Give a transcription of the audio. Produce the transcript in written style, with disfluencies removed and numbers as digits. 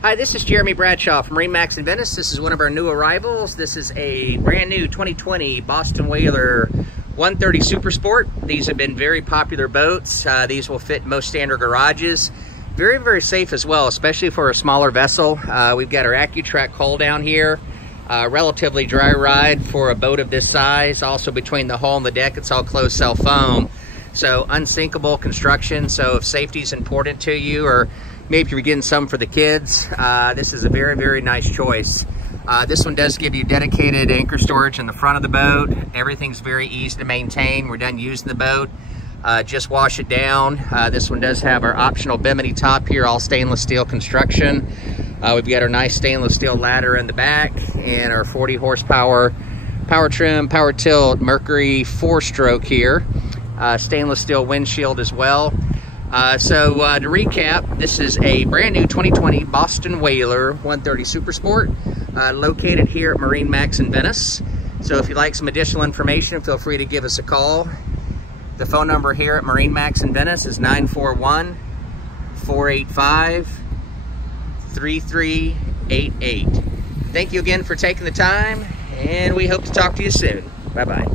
Hi, this is Jeremy Bradshaw from MarineMax in Venice. This is one of our new arrivals. This is a brand new 2020 Boston Whaler 130 Super Sport. These have been very popular boats. These will fit most standard garages. Very, very safe as well, especially for a smaller vessel. We've got our AccuTrack hull down here. Relatively dry ride for a boat of this size. Also between the hull and the deck, it's all closed cell foam. So unsinkable construction. So if safety is important to you, or maybe you're getting some for the kids, this is a very, very nice choice. This one does give you dedicated anchor storage in the front of the boat. Everything's very easy to maintain. We're done using the boat. Just wash it down. This one does have our optional bimini top here, all stainless steel construction. We've got our nice stainless steel ladder in the back and our 40 horsepower power trim, power tilt, Mercury 4-stroke here. Stainless steel windshield as well. So to recap, this is a brand new 2020 Boston Whaler 130 Super Sport, located here at MarineMax in Venice. So if you'd like some additional information, feel free to give us a call. The phone number here at MarineMax in Venice is 941-485-3388. Thank you again for taking the time, and we hope to talk to you soon. Bye-bye.